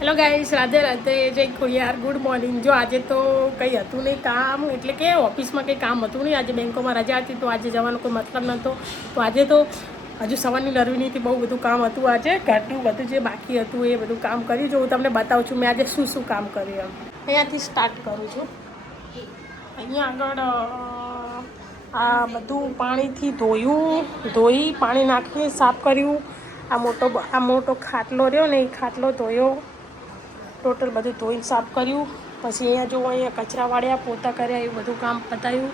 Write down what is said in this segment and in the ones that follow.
Hello guys, Radhe Radhe, જય Khodiyar, good morning. જો આજે તો કંઈ હતું નહીં કામ, એટલે કે ઓફિસમાં કંઈ કામ હતું નહીં. આજે બેંકોમાં રજા હતી તો આજે જવાનો કોઈ મતલબ નહોતો. તો આજે તો હજુ સવારની નરવીનીથી બહુ બધું કામ હતું. આજે ઘરનું બધું જે બાકી હતું એ બધું કામ કર્યું. જો હું તમને બતાવું છું મેં આજે શું શું કામ કર્યું એમ. અહીંયાથી સ્ટાર્ટ કરું છું. અહીંયા આગળ આ બધું પાણીથી ધોઈ પાણી નાખી સાફ કર્યું. આ મોટો ખાટલો રહ્યો ને એ ખાટલો ધોયો, ટોટલ બધું ધોઈને સાફ કર્યું. પછી અહીંયા જો અહીંયા કચરા વાળ્યા, પોતા કર્યા, એવું બધું કામ પતાવ્યું.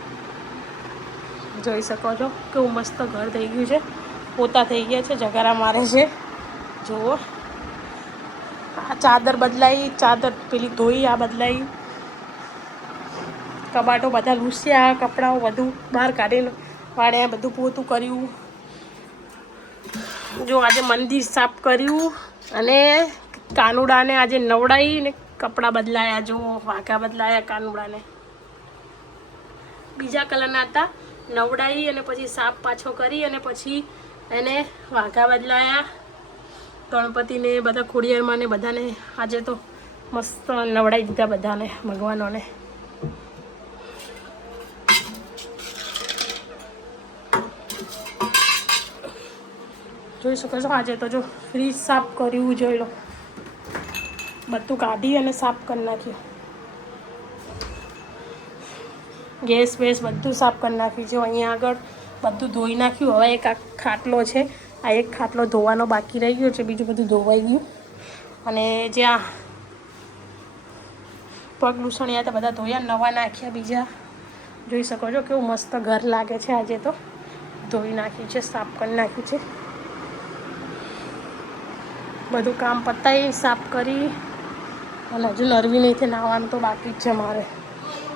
જોઈ શકો છો કેવું મસ્ત ઘર થઈ ગયું છે. પોતા થઈ ગયા છે, જગારા મારે છે. જુઓ આ ચાદર બદલાઈ, ચાદર પેલી ધોઈ, આ બદલાઈ. કબાટો બધા લૂસ્યા, કપડાઓ બધું બહાર કાઢીને વાળ્યા, બધું પોતું કર્યું. જો આજે મંદિર સાફ કર્યું અને કાનુડાને આજે નવડાવી ને કપડાં બદલાયા. જો વાઘા બદલાયા કાનુડાને, બીજા કલરના હતા. નવડાવી અને પછી સાફ પાછો કરી અને પછી એને વાઘા બદલાયા. ગણપતિને બધા ખોડિયારમાં ને બધાને આજે તો મસ્ત નવડાવી દીધા બધાને, ભગવાનોને. જોઈ શકો છો આજે તો જો ફ્રીજ સાફ કર્યું, જોઈ લો બધું કાઢી અને સાફ કરી નાખ્યું. ગેસ વેસ બધું સાફ કરી નાખ્યું. જો અહીંયા આગળ બધું ધોઈ નાખ્યું. હવે એક આ ખાટલો છે, આ એક ખાટલો ધોવાનો બાકી રહી ગયો છે, બીજું બધું ધોવાઈ ગયું. અને જ્યાં પગ લૂસણ્યા હતા બધા ધોયા, નવા નાખ્યા બીજા. જોઈ શકો છો કેવું મસ્ત ઘર લાગે છે. આજે તો ધોઈ નાખ્યું છે, સાફ કરી નાખ્યું છે. બધું કામ પતાવી સાફ કરી અને હજુ નરવી નહીં નાહવાનું તો બાકી જ છે મારે.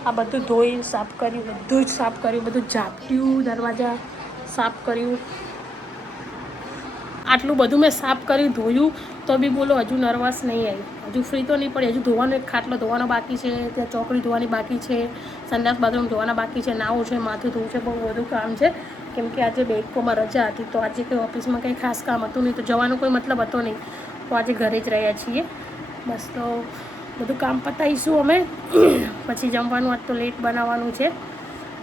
આ બધું ધોઈ સાફ કર્યું, બધું જ સાફ કર્યું, બધું ઝાપટ્યું, દરવાજા સાફ કર્યું. આટલું બધું મેં સાફ કર્યું, ધોયું, તો બી બોલો હજુ નર્વસ નહીં આવી. હજુ ફ્રી તો નહીં પડી. હજુ ધોવાનો એક ખાટલો ધોવાનો બાકી છે, ત્યાં ચોકડી ધોવાની બાકી છે, સંડાસ બાથરૂમ ધોવાના બાકી છે, નાવું છે, માથું ધોવું છે, બહુ બધું કામ છે. કેમ કે આજે બેંકોમાં રજા હતી તો આજે કંઈ ઓફિસમાં કંઈ ખાસ કામ હતું નહીં, તો જવાનો કોઈ મતલબ હતો નહીં. તો આજે ઘરે જ રહ્યા છીએ બસ. તો બધું કામ પતાવીશું અમે. પછી જમવાનું આજ તો લેટ બનાવવાનું છે,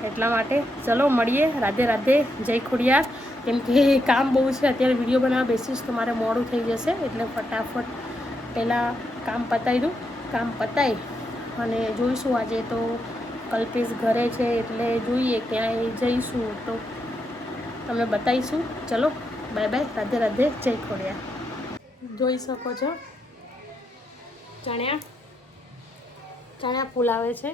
એટલા માટે ચલો મળીએ. રાધે રાધે, જય ખોડિયાર. કેમ કે કામ બહુ છે અત્યારે, વિડીયો બનાવવા બેસીશ તો મારે મોડું થઈ જશે, એટલે ફટાફટ પહેલાં કામ પતાવી દઉં. કામ પતાવી અને જોઈશું. આજે તો કલ્પેશ ઘરે છે એટલે જોઈએ ક્યાંય જઈશું તો તમને બતાવીશું. ચલો બાય બાય, રાધે રાધે, જય ખોડિયાર. જોઈ શકો છો ચણ્યા ફૂલ આવે છે.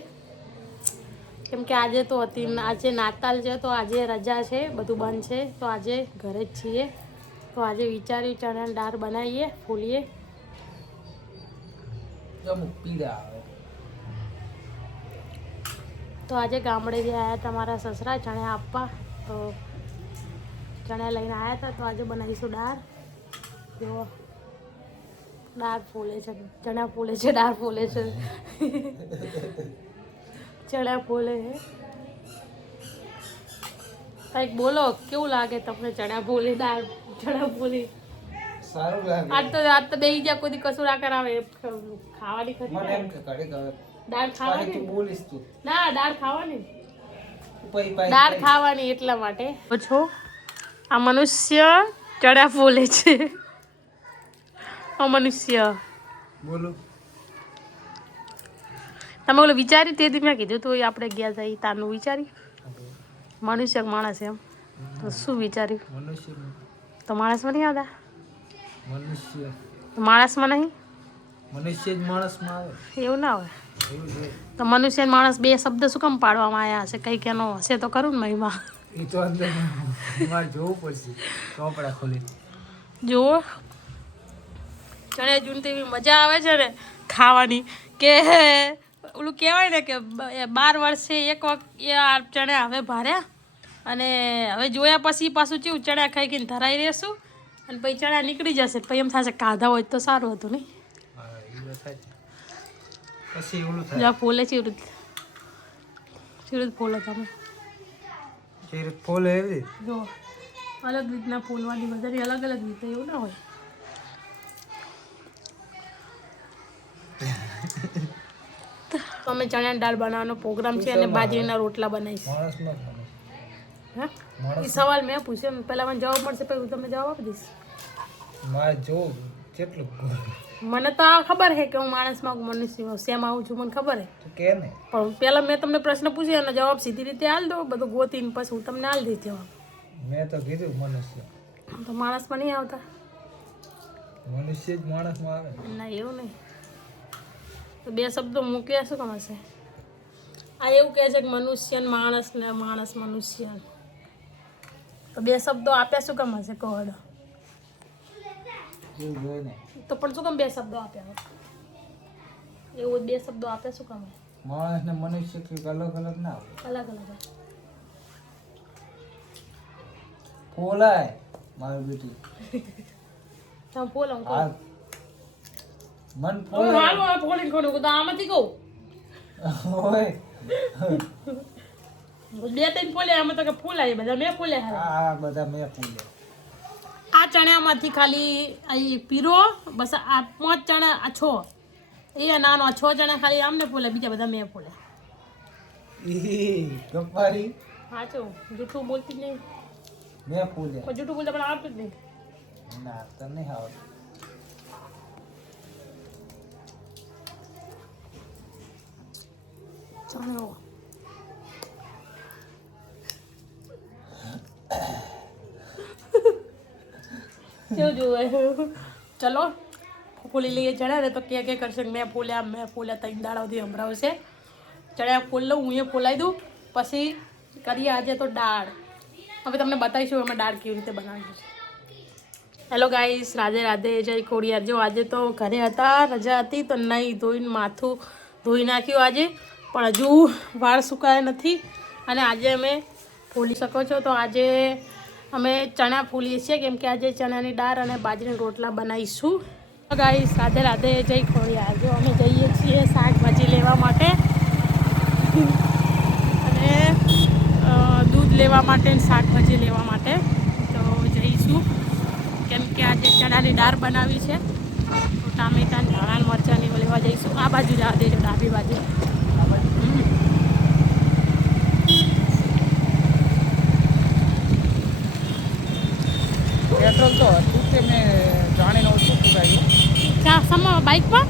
કેમ કે આજે તો હતી, આજે નાતાલ છે તો આજે રજા છે, બધું બંધ છે, તો આજે ઘરે જ છીએ. તો આજે વિચાર્યું ચણાની દાળ બનાવીએ, ફૂલીએ. તો આજે ગામડેથી આવ્યા હતા મારા સસરા ચણ્યા આપવા, તો ચણ્યા લઈને આવ્યા હતા. તો આજે બનાવીશું દાળ. જો દાળ ફૂલે છે, ચણા ફૂલે છે, દાળ ફૂલે છે. ચણા ફૂલે છે. કંઈક બોલો, કેવું લાગે તમને ચણા ફૂલે, દાળ ચણા ફૂલે? સારું લાગે. આજ તો બેહી જા, કોઈ કશું ના કરાવે. ખાવાની દાળ ખાવાની, બોલીશ તું ના, દાળ ખાવાની, દાળ ખાવાની, એટલા માટે છો. આ મનુષ્ય ચણા ફૂલે છે. મનુષ્ય બોલો, તમે ઓલું વિચારી તે દી મેં કીધું તો આપણે ગયા હતા તારનું વિચારી. મનુષ્ય માણસ એમ તો શું વિચાર્યું? મનુષ્ય તો માણસમાં નહીં આવતા? મનુષ્ય માણસમાં નહીં, મનુષ્ય જ માણસમાં આવે એવું ના હોય. તો મનુષ્ય માણસ બે શબ્દ શું કામ પાડવામાં આવ્યા હશે? કંઈક એનો હશે તો કરું ને મહિમા. એ તો અંદર જોવું પડશે, ચોપડા ખોલી જુઓ. ચણે જૂનથી મજા આવે છે ને ખાવાની, કે ઓલું કહેવાય ને કે 12 વર્ષે એક વખત એ ચણા હવે ભાર્યા અને હવે જોયા પછી પાછું કેવું ચણા ખાઈ ખાઈને ધરાઈ રહેશું અને પછી ચણા નીકળી જશે. પછી એમ થશે કાઢા હોય તો સારું હતું નહીં. પછી ઓલું થાય ફોલે છે, ચીરુદ ફોલે. તમે ચીરુદ ફોલે એવી જો અલગ રીતના ફોલવાની, બધાની અલગ અલગ રીતે, એવું ના હોય. તો અમે ચણાની દાળ બનાવવાનો પ્રોગ્રામ છે અને બાજરીના રોટલા બનાવીશ. હા એ સવાલ મેં પૂછ્યો, પહેલા મને જવાબ મળશે પછી હું તમને જવાબ આપી દઈશ. મને તો આ ખબર છે કે હું માણસમાં મનુષ્યમાં સેમ આવું છું, મને ખબર છે. પણ પહેલા મેં તમને પ્રશ્ન પૂછ્યો અને જવાબ સીધી રીતે હાલ દો, બધું ગોતીને પછી હું તમને હાલ દઈશ જવાબ. મેં તો કીધું મનુષ્ય. તો માણસમાં નહીં આવતા? મનુષ્ય જ માણસમાં આવે. ના એવું નહીં. તો બે શબ્દો મૂક્યા શું કામ હશે? આ એવું કહે છે કે મનુષ્ય ને માણસ ને માણસ મનુષ્ય, તો બે શબ્દો આપ્યા શું કામ હશે? કહો હેડો. તો પણ શું કામ બે શબ્દો આપ્યા? એવું બે શબ્દો આપ્યા શું કામ? માણસ ને મનુષ્ય અલગ અલગ ના આવે. અલગ અલગ ફોલાય મારી બેટી. તમે ફોલો કહો. મન ફોલાય. હાલો આ ફોલિંગ કોનું તો આમાંથી કહું. ઓય બે ત્રણ ફોલે આમાં તો કે ફોલાય બધા મેં ફોલે. આ બધા મેં ફોલે. આ ચણામાંથી ખાલી આ પીરો બસ આ 5 ચણા આ 6 એ નાનો આ 6 ચણા ખાલી આમને ફોલે, બીજા બધા મેં ફોલે. ગપ્પારી સાચું જૂઠું બોલતી જ નહીં. મેં ફોલે પણ જૂઠું બોલતા પણ આવતું જ નહીં. ના તને નહીં આવડે. ચણો કેવું જોવે. ચલો ફૂલી લઈએ ચણા ને તો કે કરશે મેં ફૂલ્યા 3 દાડાથી સંભળાવશે. ચણા ફૂલ લઉં હું એ ફૂલાઈ દઉં પછી કરીએ આજે તો દાળ. હવે તમને બતાવીશું અમે દાળ કેવી રીતે બનાવીશું. હેલો ગાઈસ, રાધે રાધે, જય ખોડિયાર. જો આજે તો ઘરે હતા, રજા હતી તો નહીં ધોઈને માથું ધોઈ નાખ્યું આજે, પણ હજુ વાળ સુકાયા નથી અને આજે અમે ફૂલી શકો છો. તો આજે અમે ચણા ફૂલીએ છીએ કેમ કે આજે ચણાની દાળ અને બાજરીના રોટલા બનાવીશું. ગાઈસ રાધે રાધે, જય ખોડિયાર. જો અમે જઈએ છીએ શાકભાજી લેવા માટે અને દૂધ લેવા માટે અને શાકભાજી લેવા માટે તો જઈશું કેમ કે આજે ચણાની દાળ બનાવી છે. તો ટામેટા ધાણા મરચાંની લેવા જઈશું. આ બાજુ જવા દેજો, ડાબી બાજુ. પેટ્રોલ તો હતું કે મેં જાણીને ઓછું પુરાયું. બાઇક પર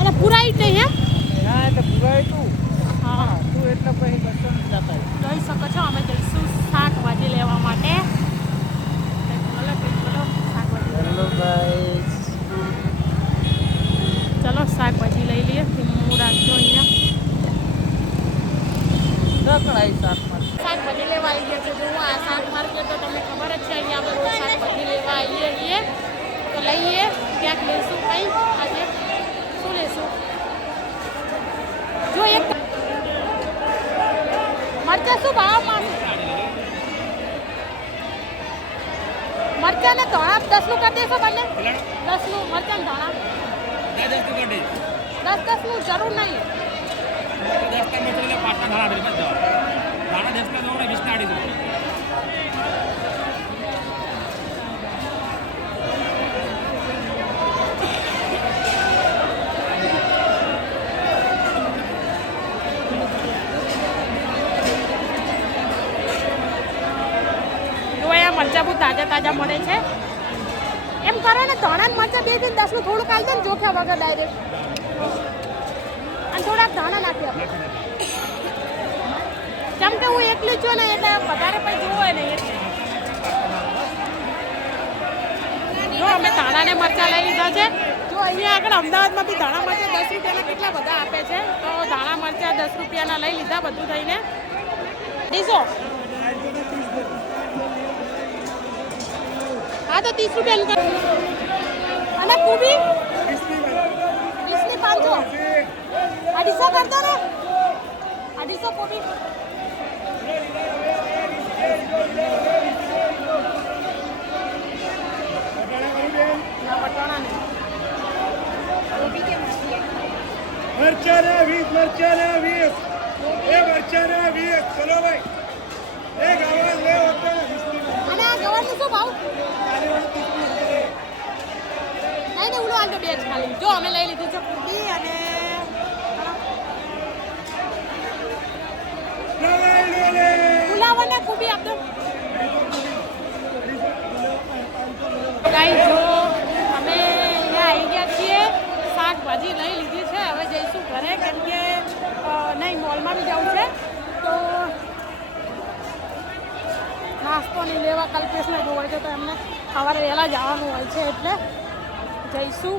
અને પુરાઈ જ નહીં એમ? ના એટલે પુરાયું તું. હા તું એટલે પછી બસો જતા જોઈ શકો છો અમે જઈશું શાકભાજી લેવા માટે. ચલો શાકભાજી લઈ લઈએ. હું રાખજો અહીંયા શાકભાજી લેવા આવી ગયા છે. જો આ શાક માર્કેટ તો તમને ખબર જ છે, અહીંયા આપણે રોજ શાકભાજી લેવા આવીએ છીએ તો લઈએ. ક્યાંક લઈશું કંઈ આજે શું લેશું? જો એક મરચાં શું ભાવમાં? મરચાં ને ધાણા 10નું કરી દેશો બંને? 10નું મરચાં ધાણા 10નું જરૂર નહીં. મરચાં બહુ તાજા મળે છે. એમ કરો ને ધાણા મરચાં 2 થી 10નું થોડુંક આવી દે ને જોખ્યા વગર ડાયરેક્ટ, અને થોડાક ધાણા નાખી આપો. કેમ કે હું એકલી છું ને એટલે વધારે પણ જોવે ને એટલે. જો અમે ધાણાને મરચાં લઈ લીધા છે. જો અહીંયા આગળ અમદાવાદમાં બી ધાણા મરચાં 10 રૂપિયાના કેટલા બધા આપે છે. તો ધાણા મરચાં 10 રૂપિયાના લઈ લીધા બધું થઈને. દીસો હા તો 30 રૂપિયા અને કુબી 20ની 500 250 કરતો ને 250 કોબી. મરચાના 20 એ મરચાના 20. ચલો ભાઈ એ ગવાર લે હોતે. અને આ ગવારનો શું ભાવ? નહીં ઉલો આલતો 2 ખાલી. જો અમે લઈ લીધું છે કુબી આવવાના ખૂબી આપજો. ગાઈસ જો અમે અહીંયા આવી ગયા છીએ, શાકભાજી લઈ લીધી છે. હવે જઈશું ઘરે કેમ કે નહીં મોલમાં બી જવું છે તો નાસ્તો નહીં લેવા કલ્પેશને જોવાય છે તો એમને સવારે વહેલા જવાનું હોય છે એટલે જઈશું.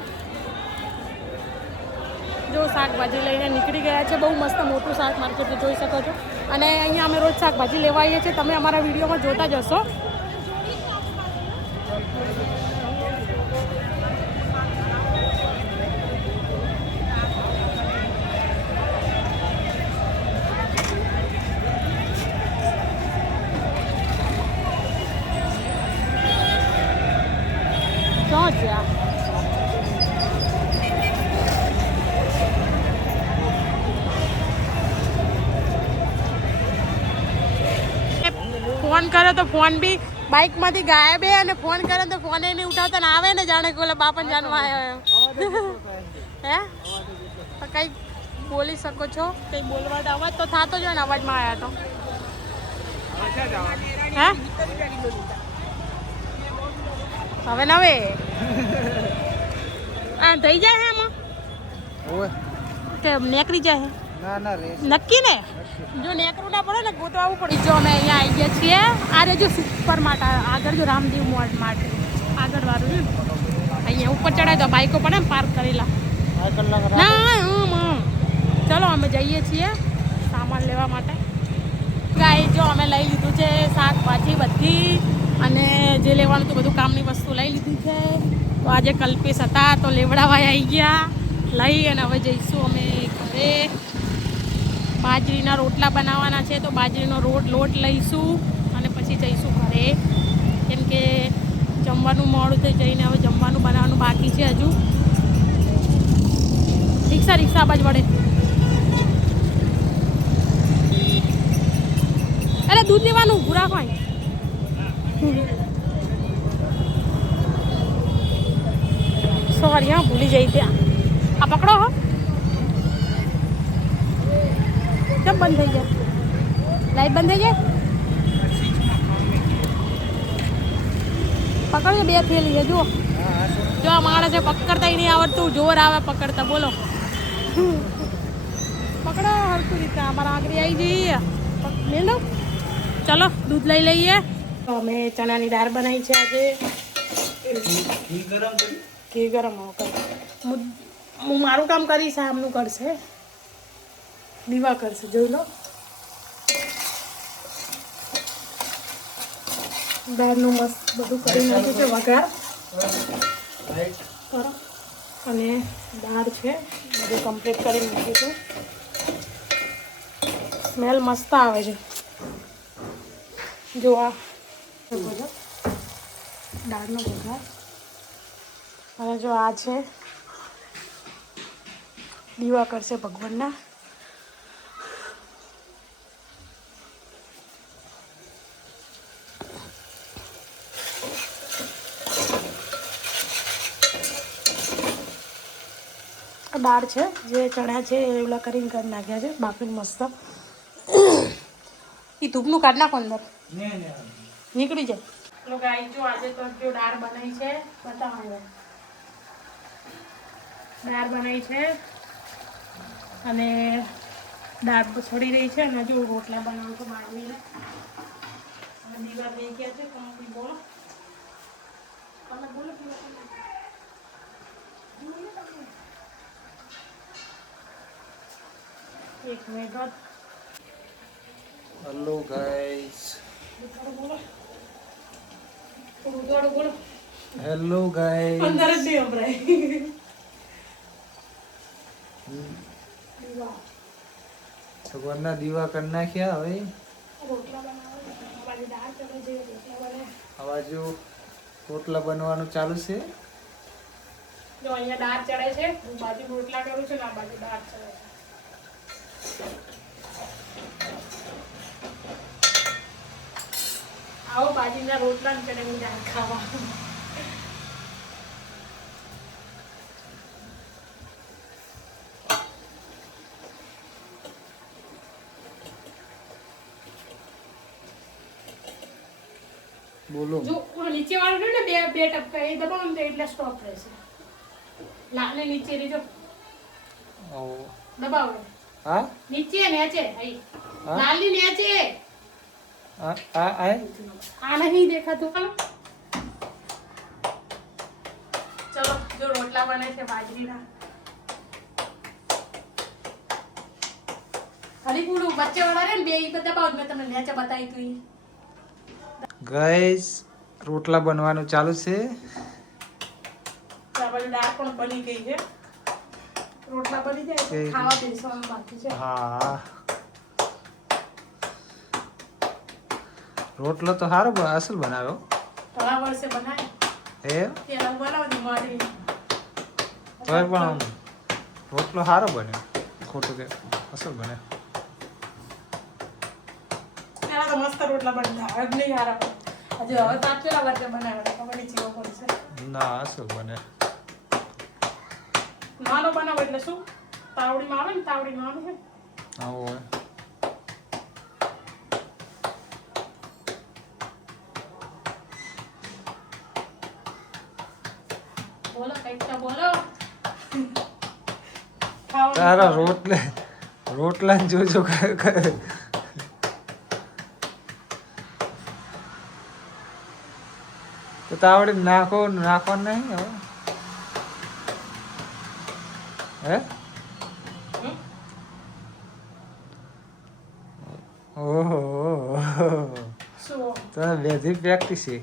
જો શાકભાજી લઈને નીકળી ગયા છે. બહુ મસ્ત મોટું શાક માર્કેટ જોઈ શકો છો અને અહીંયા અમે રોજ શાકભાજી લેવા આવીએ છીએ. તમે અમારા વિડીયોમાં જોતા જશો. ક્યાં છે આ? ફોન કરે તો ફોન બી બાઇકમાંથી ગાયબ હે અને ફોન કરે તો ફોન નહીં ઉઠાવતા ને આવે ને જાણે કે ઓલા બાપન જાનવા આવ્યો હે તો કંઈક બોલી શકો છો. કંઈ બોલવા તો અવાજ તો થતો જ હોય ને અવાજમાં આવ્યા તો હે હવે નવે આ થઈ જાય હે એમાં કે નેકરી જાય નક્કી ને જો નેકરું ના પડે ને ગોતો આવવું પડે. જો અમે અહીંયા આવી ગયા છીએ. આ જો સુપર માર્ટ આગળ જો રામદેવ માર્ટ આગળ વાળું છે. અહીંયા ઉપર ચડાય તો બાઈકો પડે ને પાર્ક કરેલા ના ચલો અમે જઈએ છીએ સામાન લેવા માટે. ગાય જો અમે લઈ લીધું છે શાકભાજી બધી અને જે લેવાનું તો બધું કામની વસ્તુ લઈ લીધી છે. તો આજે કલ્પેશ હતા તો લેવડાવા આવી ગયા લઈ અને હવે જઈશું અમે ઘરે. બાજરીના રોટલા બનાવવાના છે તો બાજરીનો લોટ લઈશું અને પછી જઈશું ઘરે કેમ કે જમવાનું મોડું થઈ જઈને હવે જમવાનું બનાવવાનું બાકી છે હજુ. રિક્ષા બાજ વડે અરે દૂધ લેવાનું ભૂરા કોઈ સોરી હા ભૂલી જઈ ત્યાં. આ પકડો હો કેમ બંધ થઈ જાય? લાઈટ બંધ થઈ જાય? પકડજો બે થેલી છે જુઓ. જો આ માણસે પકડતા નહીં આવડતું જોર આવે પકડતા. બોલો પકડો હરખું રીતે. અમારા આંગળી આવી જઈએ લઈ લો. ચલો દૂધ લઈ લઈએ. તો અમે ચણાની દાળ બનાવી છે આજે. ઘી ગરમ હું મારું કામ કરીશ આમનું કરશે દીવા કરશે જોઈ લો. દાળનું મસ્ત બધું કરી નાખ્યું છે વઘાર કરો અને દાળ છે બધું કમ્પ્લીટ કરી નાખ્યું છે. સ્મેલ મસ્ત આવે છે. જો આ બધો દાળનો વઘાર અને જો આ છે દીવા કરશે ભગવાનના. દાળ છે જે ચણા છે એ ઓલા કરીને કાઢી નાખ્યા છે બાફીને મસ્ત. એ ધૂપનું કાઢ નાખો અંદર નીકળી જાય. તો ગાઈ જો આજે તો જો દાળ બનાવી છે બતાવો. દાળ બનાવી છે અને દાળ છોડી રહી છે અને જો રોટલા બનાવું છું બાજરીને. અને દીવા થઈ ગયા છે. કંપની બોલો બોલો એક minute. Hello guys. Hello guys. અંદર જ નહીં અભરાય. ભગવાનના દીવા કરી નાખ્યા. હવે રોટલા બનાવવા દાળ ચડે છે રોટલા બને. બાજુ રોટલા બનવાનું ચાલુ છે. જો અહીંયા દાળ ચડે છે હું બાજુ રોટલા કરું છું ને આ બાજુ દાળ ચડે છે. આવો બાજરીના રોટલા ને ચડે દાળ ખાવા. બોલો. જો ઓલો નીચે વાળું રહ્યું ને બે ટપકા એ દબાવો ને તો એટલે સ્ટોપ રહેશે. લાને નીચે રીજો ઓ દબાવો. હા નીચે અહીં હા? લાલની નીચે. આ આ નહીં દેખાતું. ચલો જો રોટલા બને છે બાજરીના. ખાલી પૂરું બચ્ચે વાળા રે ને બે ઈ બધા દબાવો મેં તમને નીચે બતાવી તું ઈ. ગાઈસ રોટલા બનવાનું ચાલુ છે. આ બાજુ દાળ પણ બની ગઈ છે. રોટલા બની જાય તો ખાવા બેસવાનું બાકી છે. હા રોટલો તો સારો અસલ બનાવ્યો. ઘણા વર્ષે બનાય એ પેલા હું બનાવતી મારી. તોય પણ આમ રોટલો સારો બન્યો. ખોટું કે અસલ બન્યો. પેલા તો મસ્ત રોટલા બનતા હવે નહીં હારા બને. હજુ હવે પાંચ પેલા વર્ષે બનાવ્યા ખબર નહીં ચીવો પડશે. ના અસલ બને. નાનો બનાવો એટલે શું તાવડીમાં આવે ને તાવડીમાં આવે છે. આવો હોય. બોલો કંઈક તો બોલો. તારા રોટલા જોજો તો તાવડી નાખવાનું નહીં હવે. હે ઓહો શું તને બેધી પ્રેક્ટિસ છે.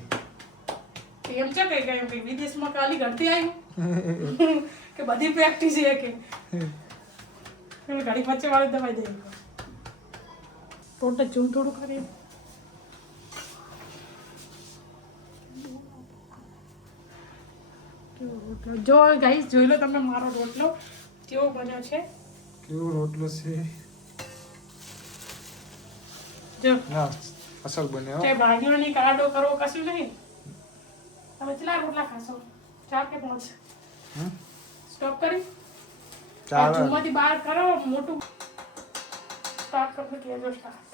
એમ છે કે વિદેશમાં કાલી ઘરથી આવ્યું કે બધી પ્રેક્ટિસ છે કે ઘડી વચ્ચે વાળી દવાઈ દે ટોટલ ઝૂમ થોડું કરી. જો ગાઈસ જોઈ લો તમે મારો રોટલો કેવો બન્યો છે. કેવો રોટલો છે. જો ના અસલ બન્યો. તે ભાજીઓની કાઢો કરો કશું નહીં. તમે કેટલા રોટલા ખાશો 4 કે 5? સ્ટોપ કરી ચાર ઝૂમમાંથી બહાર કરો મોટું સ્ટાર્ટ કરજો કેજો સ્ટાર્ટ.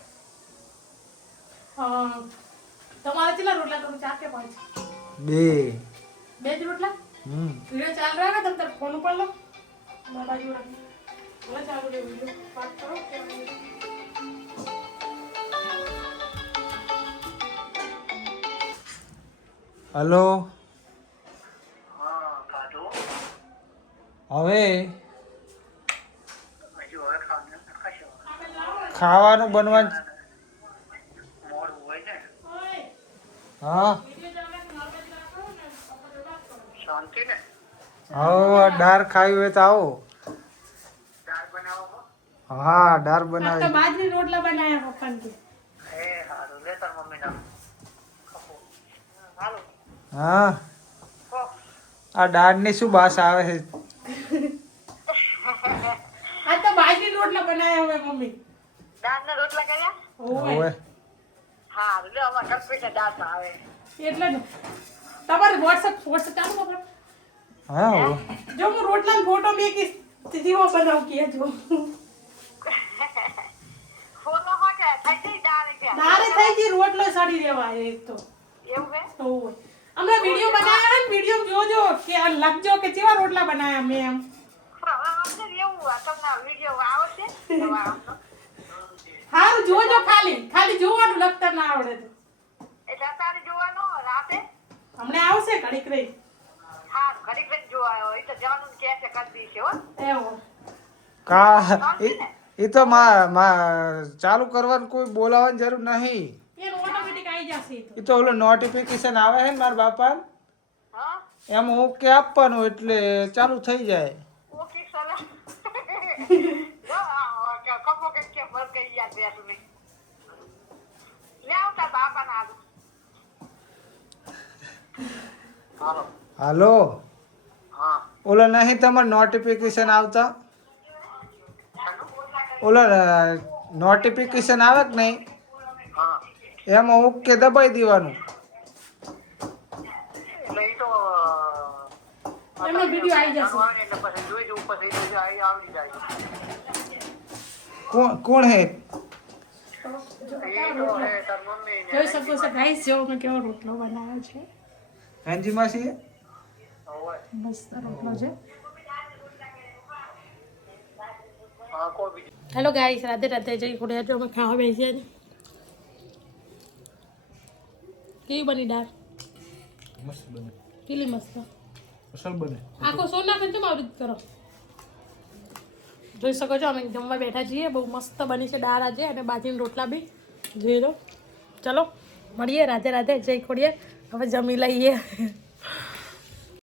તમારે કેટલા રોટલા કરું 4 કે 5? 2 2 જ રોટલા. વિડિયો ચાલુ રહે ને તમે ફોન ઉપર લો બાજુ રાખી બોલા ચાલુ રહે વિડિયો પાસ કરો કે હલો હવે ખાવાનું બનવાનું. હા હા દાળ ખાવી હોય તો આવો. હા દાળ આ તો બનાવી. બાજરી રોટલા બનાયા પપ્પાને કે હા આ દાળની શું બાસ આવે છે. આ તો બાજરી રોટલા બનાયા હવે મમ્મી. દાળના રોટલા કર્યા? ઓય ઓય હા, લો આમાં કમ્પ્યુટર દાળ આવે. એટલે ને તમારે WhatsApp ચાલુ કરો. હા હો. જો હું રોટલાનો ફોટો મેકીશ જીવો બનાવ કે જો ફોનો માં કે થઈ ગઈ દાળ કે તારે થઈ ગઈ રોટલો સડી રહેવાય એક તો. એવું હે? ઓય અમે વિડિયો બનાવ્યા ને વિડિયો જોજો કે આ લખજો કે કેવા રોટલા બનાવ્યા મેં એમ. અમને એવું આ તમને વિડિયો આવશે? હારું જોજો ખાલી જોવાનું લખતા ના આવડે તો. એટલે અત્યારે જોવાનો રાતે? હમણે આવશે ઘડીક રહી. હા, ઘડીક જ જોવાયો. એ તો જાનું કે છે કરી દીશે હો. એવો કા એ તો ચાલુ કરવાનું કોઈ બોલાવવાની જરૂર નહીં. એ ઓટોમેટિક આવી જશે એ તો. એ તો ઓલો નોટિફિકેશન આવે છે ને મારા બાપા હા? એમ ઓકે આપવાનું એટલે ચાલુ થઈ જાય. ઓકે સલા. લો કપો કે ભર ગઈ યાર બે તમે. લે આવતા બાપા ના આલુ. હાલો. હાલો હા. ઓલો નહીં તમારે નોટિફિકેશન આવતા. ઓલો નોટિફિકેશન આવે કે નહીં હા. એમાં ઓકે દબાઈ દેવાનું. એટલે ઈ તો એમનો વિડિયો આવી જશે. એટલે પછી જોઈ જવું પછી આવડી જાય. કોણ હે જોઈ શકો છો ગાઈસ, જો મેં કેવો રોટલો બનાવ્યો છે. હેન્જી માસી મસ્ત રોટલો છે. હેલો ગાઈસ, રાધે રાધે, જય ખોડિયાર. જો અમે ખાવા બેસીએ ને. કેવી બની દાળ? મસ્ત બને, કેટલી મસ્ત. અસલ બને. આખો સોન નાખે કેમ આવી રીતે કરો? જોઈ શકો છો અમે જમવા બેઠા છીએ. બહુ મસ્ત બની છે દાળ આજે, અને બાજરીના રોટલા બી. જોઈ લો. ચલો મળીએ. રાધે રાધે, જય ખોડિયાર. હવે જમી લઈએ.